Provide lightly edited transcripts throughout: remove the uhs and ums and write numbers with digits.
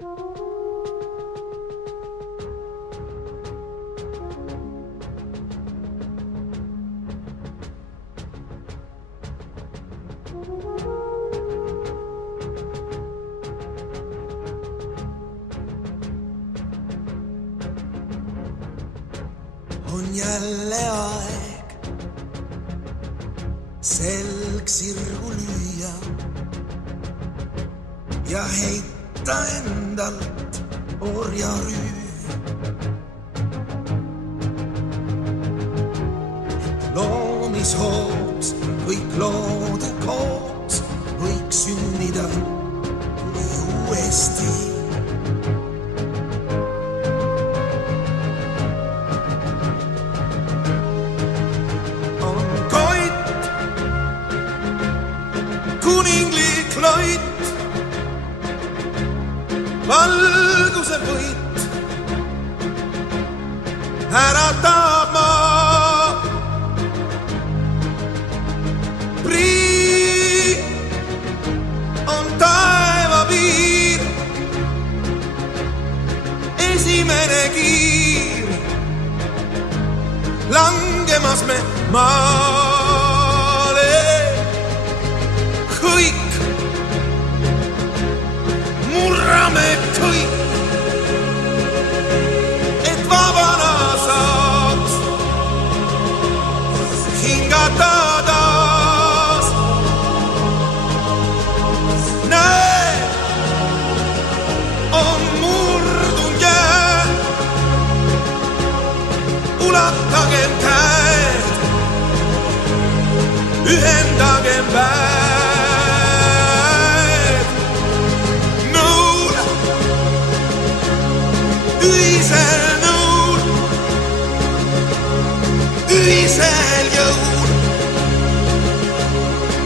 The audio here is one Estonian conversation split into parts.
On jälle aeg selg sirgu lüüa ja heita endalt orjarüüv. Loomishoos kõik loode koos võiks sünnida uuesti. Kuninglik loit, valguse võit, äratab maa. Prii on taeva piir, esimene kiir, langemas me maale. Kõik, murrame kõik, et vabana saaks hingata taas. Näe, on murdunud jää, ulatagem käed, ühendagem väed. Ühisel jõul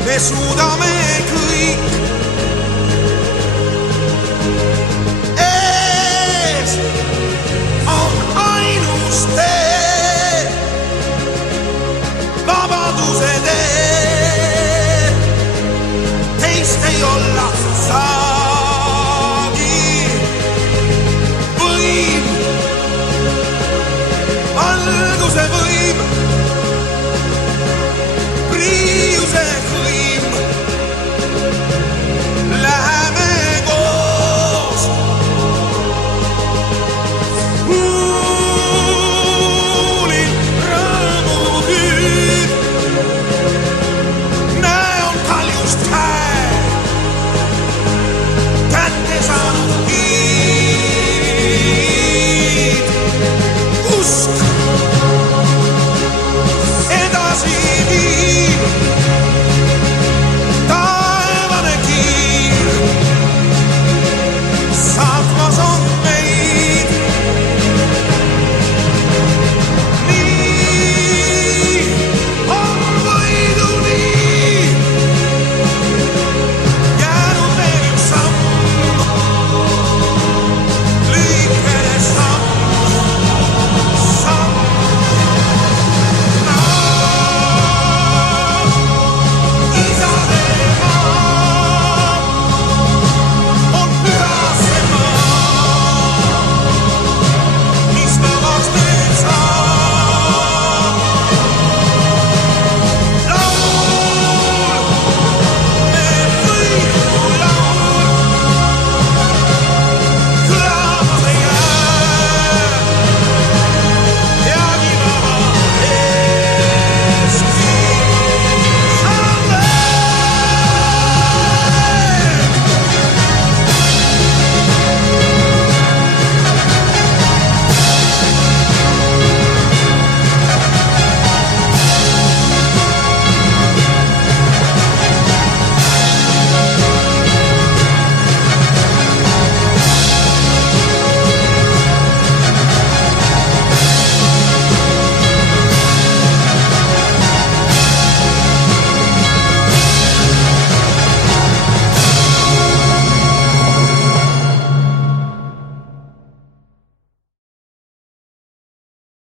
me suudame